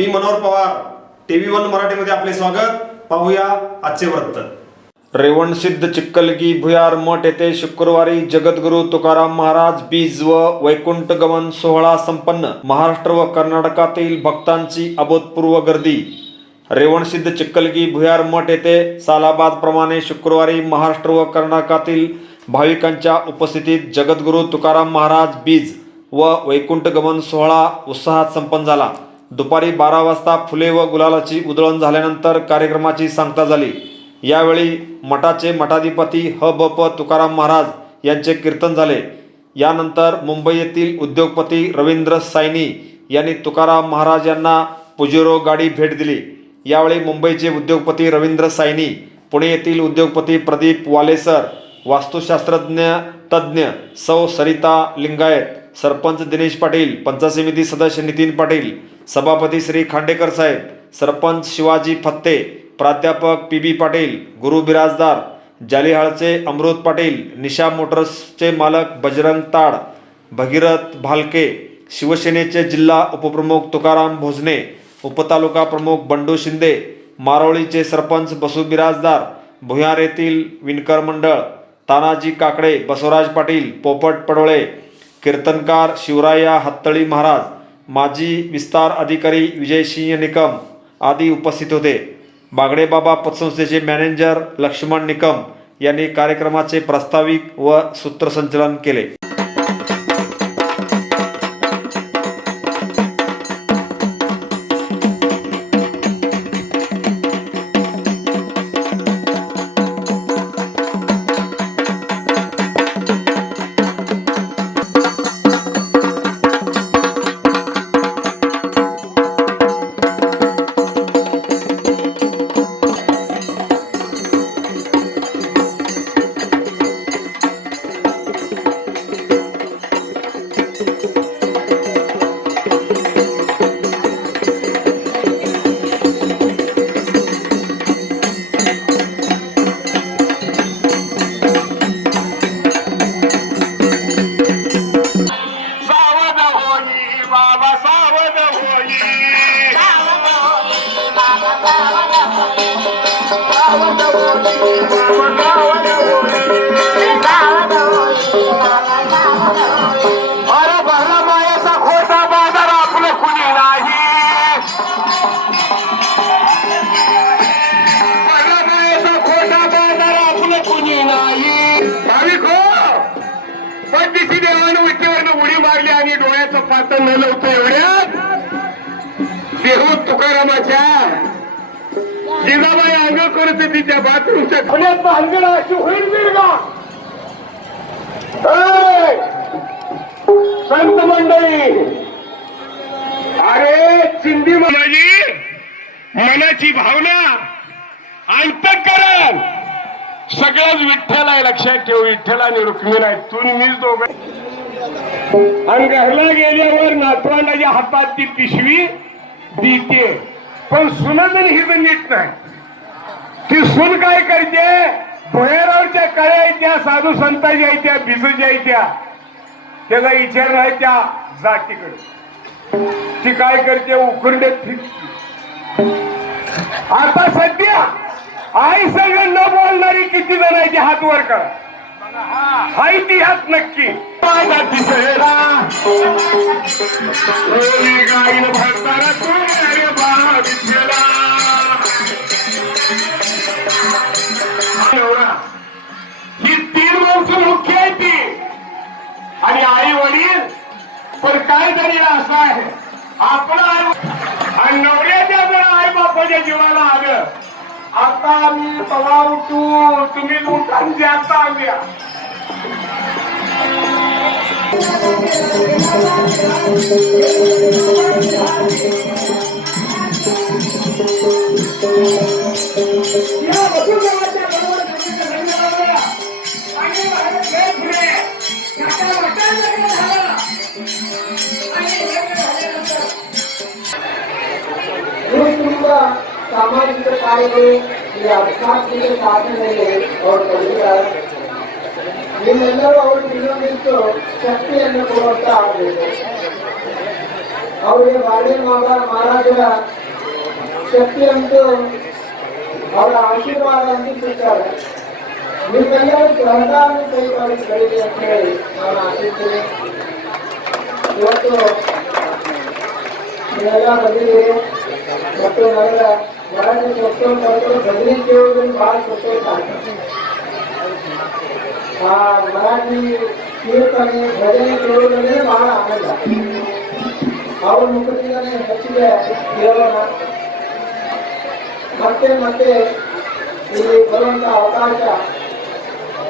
मी Manohar Pawar, TV1 मराठीमध्ये आपले स्वागत. पाहूया आजचे वृत्त. रेवणसिद्ध चिक्कलगी भुयार मठ येथे शुक्रवारी जगद्गुरू तुकाराम महाराज बीज व वैकुंठ गमन सोहळा संपन्न. महाराष्ट्र व कर्नाटकातील भक्तांची अभूतपूर्व गर्दी. रेवणसिद्ध चिक्कलगी भुयार मठ येथे सालाबाद प्रमाणे शुक्रवारी महाराष्ट्र व कर्नाटकातील भाविकांच्या उपस्थितीत जगद्गुरू तुकाराम महाराज बीज व वैकुंठ गमन सोहळा उत्साहात संपन्न झाला. दुपारी 12 वाजता फुले व गुलालाची उधळण झाल्यानंतर कार्यक्रमाची सांगता झाली. यावेळी मठाचे मठाधिपती ह.ब.प. तुकाराम महाराज यांचे कीर्तन झाले. यानंतर मुंबई येथील उद्योगपती रवींद्र सायनी यांनी तुकाराम महाराज यांना पुजेरो गाडी भेट दिली. यावेळी मुंबईचे उद्योगपती रवींद्र सायनी, पुणे येथील उद्योगपती प्रदीप वालेसर, वास्तुशास्त्रज्ञ तज्ज्ञ सौ सरिता लिंगायत, सरपंच दिनेश पाटील, पंचायत समिती सदस्य नितीन पाटील, सभापती श्री खांडेकर साहेब, सरपंच शिवाजी फत्ते, प्राध्यापक पी.बी. पाटील, गुरु बिराजदार, जालिहाळचे अमृत पाटील, निशा मोटर्सचे मालक बजरंग ताड, भगीरथ भालके, शिवसेनेचे जिल्हा उपप्रमुख तुकाराम भोजने, उपतालुका प्रमुख बंडू शिंदे, मारोळीचे सरपंच बसू बिराजदार, भुयार येथील विणकर मंडळ, तानाजी काकडे, बसवराज पाटील, पोपट पडोळे, कीर्तनकार शिवराया हत्तळी महाराज, माजी विस्तार अधिकारी विजयसिंह निकम आदी उपस्थित होते. बागडेबाबा पतसंस्थेचे मॅनेजर लक्ष्मण निकम यांनी कार्यक्रमाचे प्रास्ताविक व सूत्रसंचालन केले. उडी मारली आणि डोळ्याचं पातळ न लावतो एवढ्यात देहू तुकारामाच्या जिजाबाई अंग करत होती त्या बाथरूमच्या खोल्यात भानगड अशी होईल का? संत मंडळी, अरे चिंदी माझी मनाची भावना अंतःकरण सगळंच विठ्ठल आहे. लक्षात ठेव, विठ्ठल आणि रुक्मिणी आहे. तू मीच दोघं. आणि घरला गेल्यावर नातवांच्या हातात ती पिशवी देते, पण सुनजण ही तर नीट नाही. ती सून काय करते? भुयारावरच्या कळ्या त्या साधू संतांच्या त्या भिजूच्या त्या त्याचा विचार नाही त्या जातीकडे. ती काय करते? उखंड्यात फिरते. आता सध्या आई सगळं न बोलणारी किती जणांचे हात वर करा. हाय ती हात नक्की. माझा दिसेला गाईन भरताना तू रे बाळा विठ्ठला. ही 3 माणसं मुख्य आहे ती, आणि आई वडील. पण काय तरी असं आहे आपला आणि नवऱ्याच्या जर आई बापाच्या जीवाला आलं, आता मी तवा उठू, तुम्ही उठान जाता आम्ही. सामाजिक कार्य या शास्त्रीय साधने और परिवार ನಿಮ್ಮೆಲ್ಲರೂ ಅವರು ವಿರೋಧಿಸು ಶಕ್ತಿಯನ್ನು ಕೊಡುವಂತ ಆಗಬೇಕು. ಅವರಿಗೆ ಬಾಳೆ ಮಹಾರಾಜರ ಶಕ್ತಿ ಅಂತೂ ಅವರ ಆಶೀರ್ವಾದ ಅಂತ ಸಿಗ್ತಾರೆ. ನೀವೆಲ್ಲರೂ ಸಹಕಾರವನ್ನು ಕೈಗೊಳ್ಳಿ ಬೆಳೀಲಿ ಅಂತ ಹೇಳಿ ನಾನು ಆಶಿಸ್ತೀನಿ. ಇವತ್ತು ನೀವೆಲ್ಲ ಬಂದಿದ್ದೀರಿ ಮತ್ತು ನನಗೆ ಮರಾಠಿ ಸಂಸ್ಕೃತ ಭಜನೆ ಕೇಳುವುದನ್ನು ಬಹಳ ಸಂತೋಷ ಆಗ್ತದೆ. ಆ ಮರಾಠಿ ಕೀರ್ತನೆ ಭಜನೆ ಕೇಳುವುದರಲ್ಲಿ ಬಹಳ ಆನಂದ. ಅವ್ರ ಮುಖದಿಂದಲೇ ಹೆಚ್ಚಿಗೆ ಕೇಳೋಣ. ಮತ್ತೆ ಮತ್ತೆ ಇಲ್ಲಿ ಬರುವಂತ ಅವಕಾಶ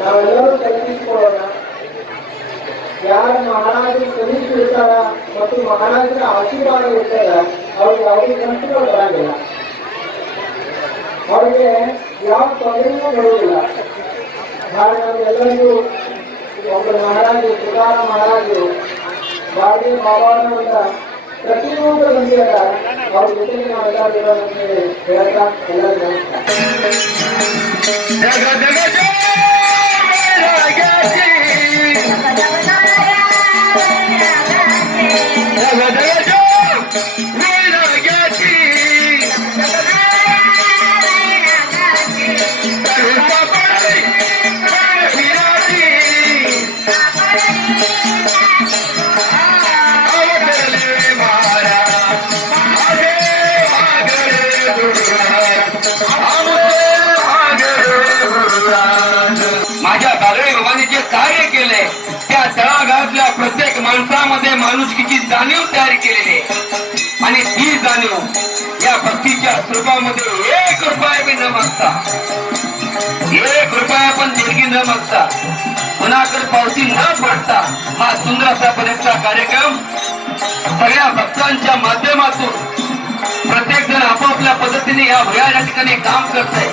ನಾವೆಲ್ಲರೂ ಕಲ್ಪಿಸಿಕೊಳ್ಳೋಣ. ಯಾರ ಮಹಾರಾಜರು ಸಮೀಪ ಇರ್ತಾರ ಮತ್ತು ಮಹಾರಾಜರ ಆಶೀರ್ವಾದ ಇರ್ತಾರ ಅವ್ರಿಗೆ ಯಾವುದೇ ಕಷ್ಟಗಳು ಬರಂಗಿಲ್ಲ, ಅವ್ರಿಗೆ ಯಾವ ತೊಂದರೆಯೂ ಬರುವುದಿಲ್ಲ. ಹಾಗೆ ನಮಗೆಲ್ಲರಿಗೂ ಒಬ್ಬರು ಮಹಾರಾಜರು ತುಕಾರಾಮ್ ಮಹಾರಾಜರು ಬಾಡಿ ಬಾಬಾವರವರ ಪ್ರತಿಯೊಂದು ಬಂದಿರ ಅವ್ರ ಜೊತೆಗೆ ನಾವೆಲ್ಲರೂ ಇರೋಣ ಅಂತ ಹೇಳಿ ಹೇಳ್ತಾ ಎಲ್ಲರಿಗೂ माझ्या बागडे बाबांनी जे कार्य केले त्या तळागाळातल्या प्रत्येक माणसामध्ये माणुसकीची जाणीव तयार केलेली आहे. आणि ती जाणीव या भक्तीच्या स्वरूपामध्ये 1 रुपया बी न मागता, 1 रुपया पण देणगी न मागता, कुणाकडे पावती न पडता हा सुंदर असा पर्यंतचा कार्यक्रम सगळ्या भक्तांच्या माध्यमातून प्रत्येक जण आपापल्या पद्धतीने या भया ठिकाणी काम करत आहे.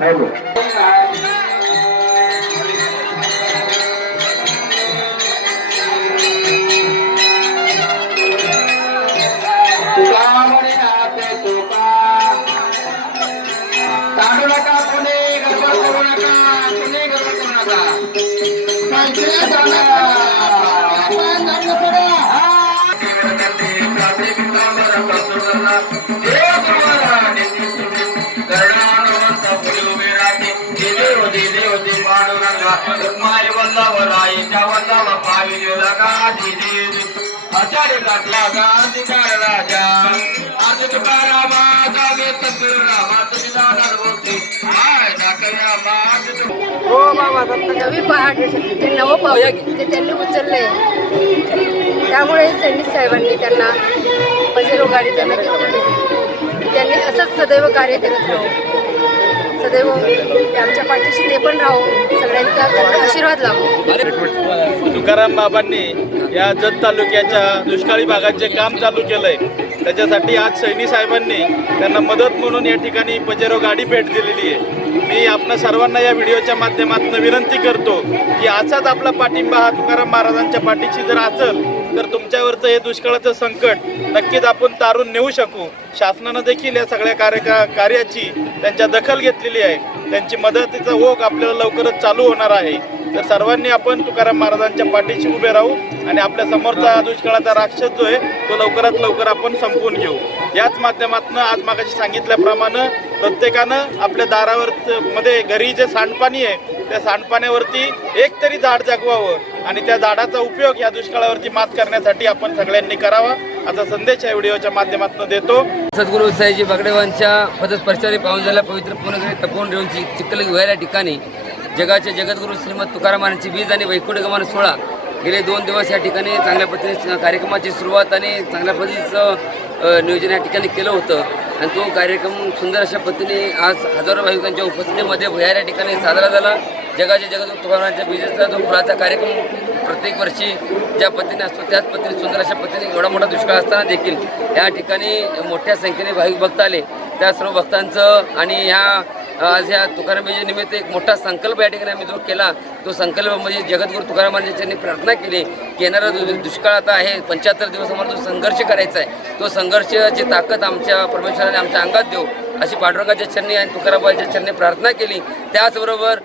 हॅलो तांडू नका, पुणे गडबड करू नका, पुणे गडबड करू नका. वल्लभरायच्या वल्लभ पाविले लगा दिदी आचार्य घातला गांधीकार राजा आज तुकारामाचा वेत रामा तुम्ही जाणार बोलते काय दाखव्या मात नवी पहाट ते नवं ते त्यांनी उचलले. त्यामुळे सैनिक साहेबांनी त्यांना पजेरो गाडी त्यांना घेतली. त्यांनी असंच सदैव कार्य करत राहू, सदैव आमच्या पाठीशी ते पण राहू, सगळ्यांचा त्यांना आशीर्वाद लाभो. तुकाराम बाबांनी या जत तालुक्याच्या दुष्काळी भागात जे काम चालू केलंय त्याच्यासाठी आज सैनी साहेबांनी त्यांना मदत म्हणून या ठिकाणी पजेरो गाडी भेट दिलेली आहे. मी आपणा सर्वांना या व्हिडिओच्या माध्यमातून विनंती करतो की असाच आपला पाठिंबा हा तुकाराम महाराजांच्या पाठीशी जर असेल तर तुमच्यावरचं हे दुष्काळाचं संकट नक्कीच आपण तारून नेऊ शकू. शासनानं देखील या सगळ्या कार्याची त्यांच्या दखल घेतलेली आहे. त्यांची मदतीचा ओघ आपल्याला लवकरच चालू होणार आहे. तर सर्वांनी आपण तुकाराम महाराजांच्या पाठीशी उभे राहू आणि आपल्या समोरचा दुष्काळाचा राक्षस जो आहे तो लवकरात लवकर आपण संपवून घेऊ. याच माध्यमातून आज मागाशी सांगितल्याप्रमाणे प्रत्येकानं आपल्या दारावर मध्ये घरी जे सांडपाणी आहे त्या सांडपाण्यावरती एक तरी झाड जगवावं आणि त्या झाडाचा उपयोग या दुष्काळावरती मात करण्यासाठी आपण सगळ्यांनी करावा. असा संदेश या व्हिडिओच्या माध्यमातून देतो. सद्गुरू साईजी बागडेवांच्या पदस्पर्शाने पाहून झाल्या पवित्र पूर्णगिरी तपोवन रेवून चिखल विहार या ठिकाणी जगाचे जगद्गुरू श्रीमद तुकारामांची बीज आणि वैकुंठ गमन सोहळा गेले 2 दिवस या ठिकाणी चांगल्या पद्धतीने कार्यक्रमाची सुरुवात आणि चांगल्या पद्धतीचं नियोजन या ठिकाणी केलं होतं आणि तो कार्यक्रम सुंदर अशा पद्धतीने आज हजारो भाविकांच्या उपस्थितीमध्ये भुयार या ठिकाणी साजरा झाला. जगाच्या जगद्गुरू तुकारामांच्या बीजाचा जो फुलाचा कार्यक्रम प्रत्येक वर्षी ज्या पद्धतीने असतो त्याच पद्धतीने सुंदर अशा पद्धतीने एवढा मोठा दुष्काळ असताना देखील या ठिकाणी मोठ्या संख्येने भाविक भक्त आले. त्या सर्व भक्तांचं आणि ह्या आज ह्या तुकाराम बीजे निमित्त एक मोठा संकल्प या ठिकाणी आम्ही जो केला तो संकल्प म्हणजे जगद्गुरू तुकारामांनी त्यांनी प्रार्थना केली की येणारा जो दुष्काळ आता आहे 75 दिवस आम्हाला जो संघर्ष करायचा आहे तो संघर्षाची ताकद आमच्या परमेश्वराने आमच्या अंगात देऊ अशी पांडुरंगाच्या चरणी आणि तुकारामांच्या चरणी प्रार्थना केली. त्याचबरोबर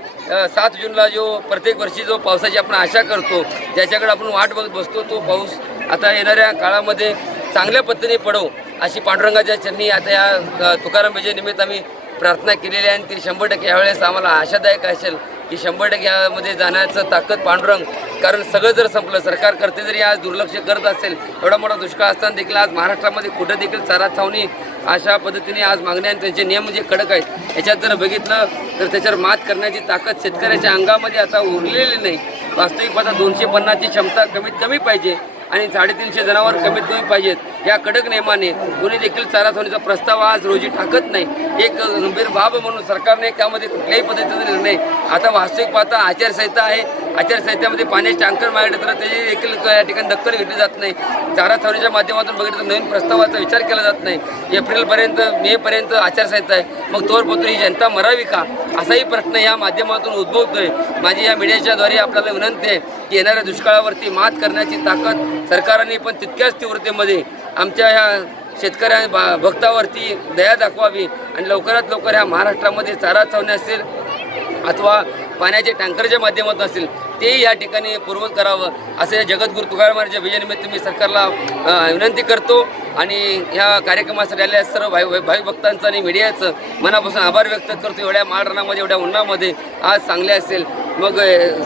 7 जूनला जो प्रत्येक वर्षी जो पावसाची आपण आशा करतो ज्याच्याकडे आपण वाट बघत बसतो तो पाऊस आता येणाऱ्या काळामध्ये चांगल्या पद्धतीने पडो अशी पांडुरंगाच्या चरणी आता या तुकाराम बीजे निमित्त आम्ही प्रार्थना केलेली आहे आणि ती 100% यावेळेस आम्हाला आशादायक असेल की 100% यामध्ये जाण्याचं ताकद पांडुरंग. कारण सगळं जर संपलं सरकार करते जरी आज दुर्लक्ष करत असेल एवढा मोठा दुष्काळ असताना देखील आज महाराष्ट्रामध्ये कुठं देखील चारा छावणी अशा पद्धतीने आज मागण्या आणि त्यांचे नियम जे कडक आहेत याच्यात जर बघितलं तर त्याच्यावर मात करण्याची ताकद शेतकऱ्याच्या अंगामध्ये आता उरलेली नाही. वास्तविक पाहता 250ची क्षमता कमीत कमी पाहिजे आणि 350 जनावर कमीत कमी पाहिजेत. या कडक नियमाने कोणी देखील चारा छावणीचा प्रस्ताव आज रोजी टाकत नाही. एक गंभीर बाब म्हणून सरकारने त्यामध्ये कुठल्याही पद्धतीचा निर्णय आता वास्तविक पाहता आचारसंहिता आहे. आचारसंहितेमध्ये पाण्याचे टँकर मागले तर त्याची देखील या ठिकाणी दखल घेतली जात नाही. चारा छावणीच्या माध्यमातून बघितलं तर नवीन प्रस्तावाचा विचार केला जात नाही. एप्रिलपर्यंत मेपर्यंत आचारसंहिता आहे. मग तोरपत्र ही जनता मरावी का असाही प्रश्न या माध्यमातून उद्भवतोय. माझी या मीडियाच्याद्वारे आपल्याला विनंती आहे की येणाऱ्या दुष्काळावरती मात करण्याची ताकद सरकारने पण तितक्याच तीव्रतेमध्ये आमच्या ह्या शेतकऱ्या भक्तावरती दया दाखवावी आणि लवकरात लवकर ह्या महाराष्ट्रामध्ये चारा छावणी असेल अथवा पाण्याचे टँकरच्या माध्यमातून असेल तेही या ठिकाणी पूर्वत करावं असं या जगद्गुरू तुकारामांच्या बीजेनिमित्त मी सरकारला विनंती करतो. आणि ह्या कार्यक्रमासाठी आलेल्या सर्व भाविक भक्तांचं आणि मीडियाचं मनापासून आभार व्यक्त करतो. एवढ्या माळरानामध्ये एवढ्या उन्हामध्ये आज चांगले असेल मग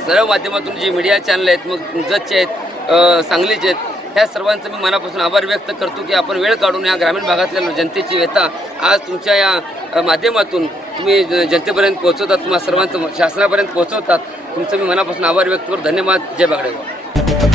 सर्व माध्यमातून जे मीडिया चॅनल आहेत मग जतचे आहेत सांगलीचे आहेत ह्या सर्वांचं मी मनापासून आभार व्यक्त करतो की आपण वेळ काढून या ग्रामीण भागातल्या जनतेची व्यथा आज तुमच्या या माध्यमातून तुम्ही जनतेपर्यंत पोहोचवतात. तुम्हा सर्वांचं शासनापर्यंत पोहोचवतात. तुमचं मी मनापासून आभार व्यक्त करतो. धन्यवाद. जय बागडेगाव.